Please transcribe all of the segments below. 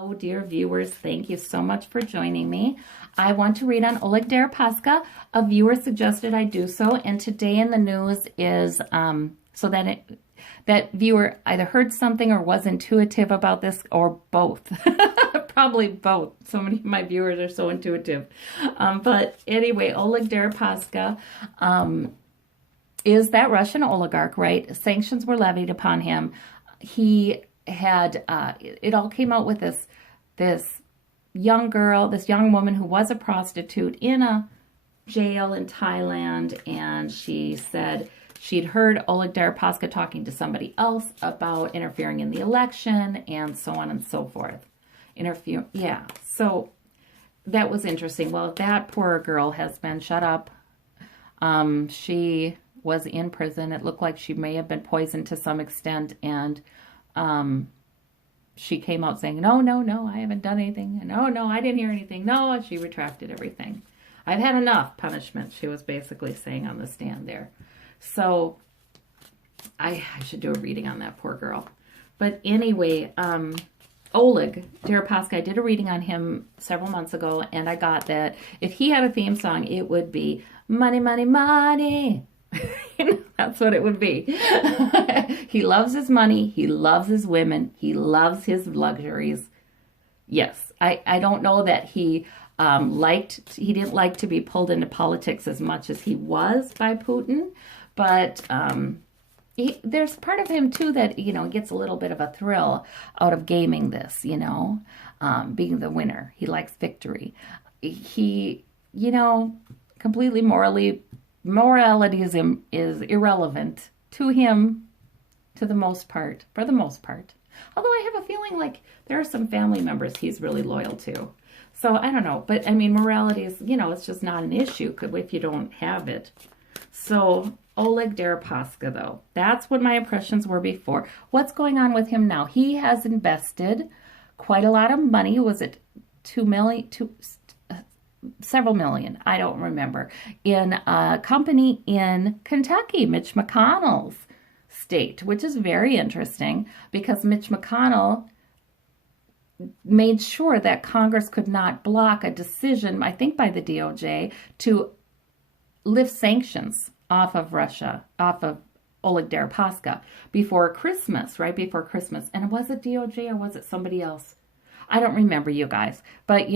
Oh, dear viewers, thank you so much for joining me. I want to read on Oleg Deripaska. A viewer suggested I do so, and today in the news is that viewer either heard something or was intuitive about this, or both. Probably both. So many of my viewers are so intuitive. But anyway, Oleg Deripaska is that Russian oligarch, right? Sanctions were levied upon him. He had it all came out with this young girl, this young woman who was a prostitute in a jail in Thailand, and she said she'd heard Oleg Deripaska talking to somebody else about interfering in the election and so on and so forth. Yeah, so that was interesting. Well, that poor girl has been shut up. She was in prison. It looked like she may have been poisoned to some extent, and she came out saying, no, I haven't done anything. No, I didn't hear anything. No, she retracted everything. I've had enough punishment, she was basically saying on the stand there. So I should do a reading on that poor girl. But anyway, Oleg Deripaska, I did a reading on him several months ago, and I got that if he had a theme song, it would be money, money, money. That's what it would be. He loves his money. He loves his women. He loves his luxuries. Yes, I don't know that he didn't like to be pulled into politics as much as he was by Putin, but there's part of him too that, gets a little bit of a thrill out of gaming this, being the winner. He likes victory. He, completely morality is irrelevant to him, for the most part. Although I have a feeling like there are some family members he's really loyal to. So I don't know. But I mean, morality is, it's just not an issue if you don't have it. So Oleg Deripaska, though, that's what my impressions were before. What's going on with him now? He has invested quite a lot of money. Was it several million, I don't remember, in a company in Kentucky, Mitch McConnell's state, which is very interesting because Mitch McConnell made sure that Congress could not block a decision, I think by the DOJ, to lift sanctions off of Russia, off of Oleg Deripaska before Christmas, right before Christmas. And was it DOJ or was it somebody else? I don't remember, you guys. But,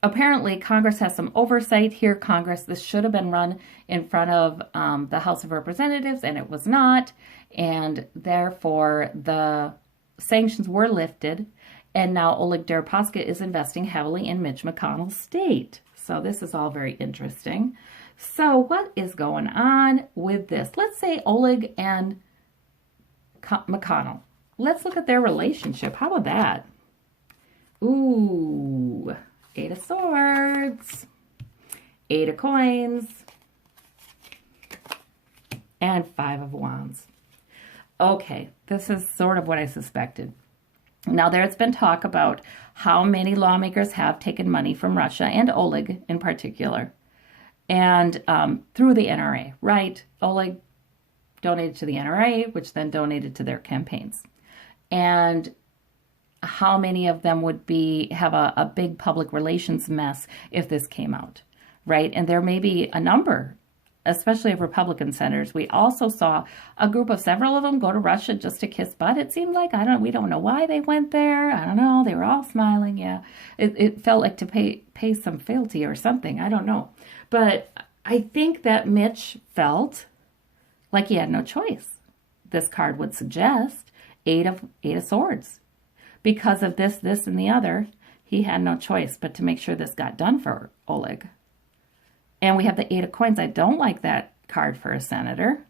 apparently Congress has some oversight here. This should have been run in front of the House of Representatives, and it was not. And therefore, the sanctions were lifted. And now Oleg Deripaska is investing heavily in Mitch McConnell's state. So this is all very interesting. So what is going on with this? Let's say Oleg and McConnell. Let's look at their relationship. How about that? Ooh, 8 of Swords, 8 of Coins, and 5 of Wands. Okay, this is sort of what I suspected. Now, there's been talk about how many lawmakers have taken money from Russia, and Oleg in particular, and through the NRA, right? Oleg donated to the NRA, which then donated to their campaigns. And how many of them would have a big public relations mess if this came out, right? And there may be a number, especially of Republican senators. We also saw a group of several of them go to Russia just to kiss butt. It seemed like, we don't know why they went there. I don't know. They were all smiling. Yeah. It felt like to pay some fealty or something. I don't know. But I think that Mitch felt like he had no choice. This card would suggest 8 of Swords. Because of this, and the other, he had no choice but to make sure this got done for Oleg. And we have the 8 of Coins. I don't like that card for a senator.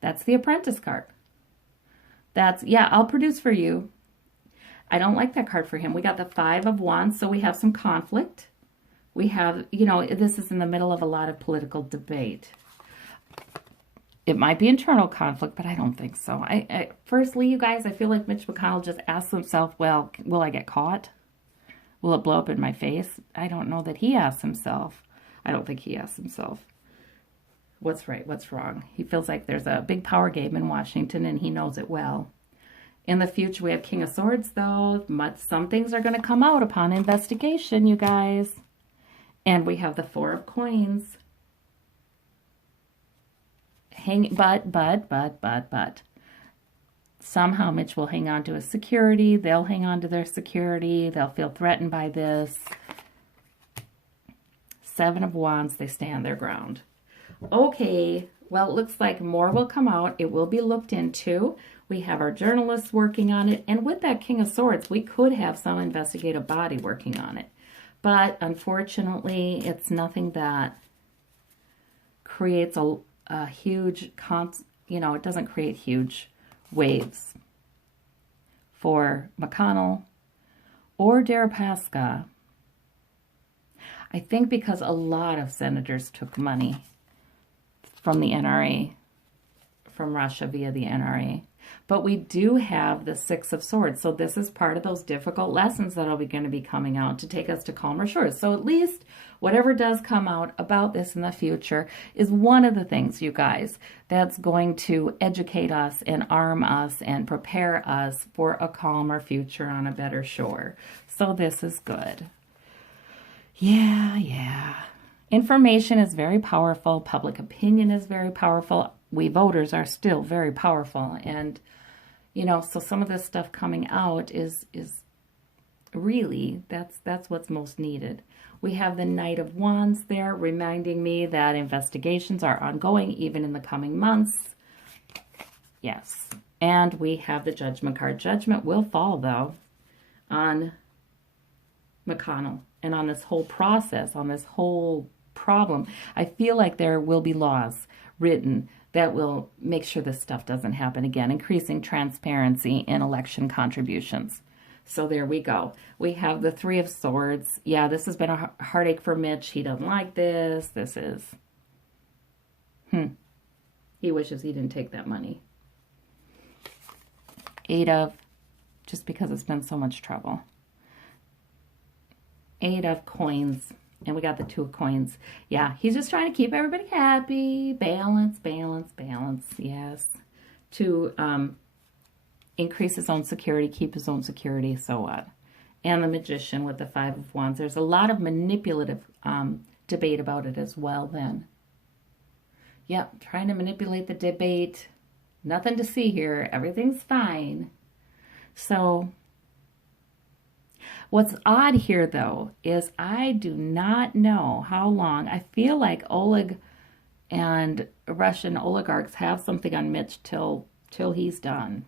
That's the Apprentice card. I'll produce for you. I don't like that card for him. We got the 5 of Wands, so we have some conflict. We have, this is in the middle of a lot of political debate. It might be internal conflict, but I don't think so. Firstly, you guys, I feel like Mitch McConnell just asked himself, well, will I get caught? Will it blow up in my face? I don't know that he asked himself. I don't think he asked himself. What's right? What's wrong? He feels like there's a big power game in Washington, and he knows it well. In the future, we have King of Swords, though. Some things are going to come out upon investigation, you guys. And we have the Four of Coins. But. Somehow Mitch will hang on to his security. They'll hang on to their security. They'll feel threatened by this. Seven of Wands, they stand their ground. Okay, well, it looks like more will come out. It will be looked into. We have our journalists working on it. And with that King of Swords, we could have some investigative body working on it. But unfortunately, it's nothing that creates a huge, it doesn't create huge waves for McConnell or Deripaska. I think because a lot of senators took money from the NRA, from Russia via the NRA. But we do have the Six of Swords. So this is part of those difficult lessons that are going to be coming out to take us to calmer shores. So at least whatever does come out about this in the future is one of the things, you guys, that's going to educate us and arm us and prepare us for a calmer future on a better shore. So this is good. Yeah. Information is very powerful. Public opinion is very powerful. We voters are still very powerful. And, so some of this stuff coming out is really, that's what's most needed. We have the Knight of Wands there, reminding me that investigations are ongoing even in the coming months. Yes. And we have the Judgment card. Judgment will fall, though, on McConnell and on this whole process, on this whole problem. I feel like there will be laws written that will make sure this stuff doesn't happen again, increasing transparency in election contributions. So there we go. We have the Three of Swords. Yeah, this has been a heartache for Mitch. He doesn't like this. This is, he wishes he didn't take that money. Just because it's been so much trouble. Eight of Coins. And we got the Two of Coins. Yeah, he's just trying to keep everybody happy. Balance. Yes. To increase his own security, keep his own security, so on. And the Magician with the Five of Wands. There's a lot of manipulative debate about it as well then. Yep, trying to manipulate the debate. Nothing to see here. Everything's fine. So what's odd here, though, is I do not know how long. I feel like Oleg and Russian oligarchs have something on Mitch till he's done,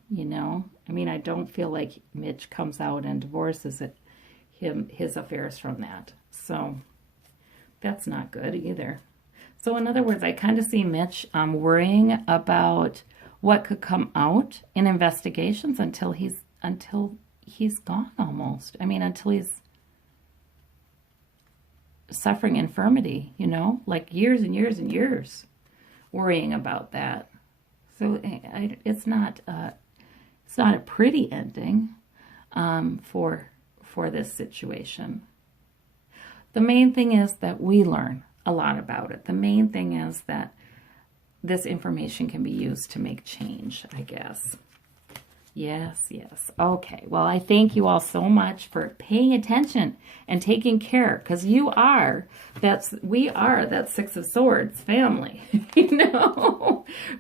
I mean, I don't feel like Mitch comes out and divorces his affairs from that. So that's not good either. So in other words, I kind of see Mitch worrying about what could come out in investigations until he's gone almost. I mean, until he's suffering infirmity, like years and years and years worrying about that. So it's not a pretty ending for this situation. The main thing is that we learn a lot about it. The main thing is that this information can be used to make change, I guess. Yes. Okay. Well, I thank you all so much for paying attention and taking care, because we are that Six of Swords family,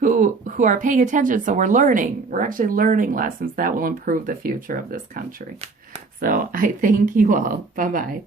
who are paying attention. So we're learning. We're actually learning lessons that will improve the future of this country. So I thank you all. Bye-bye.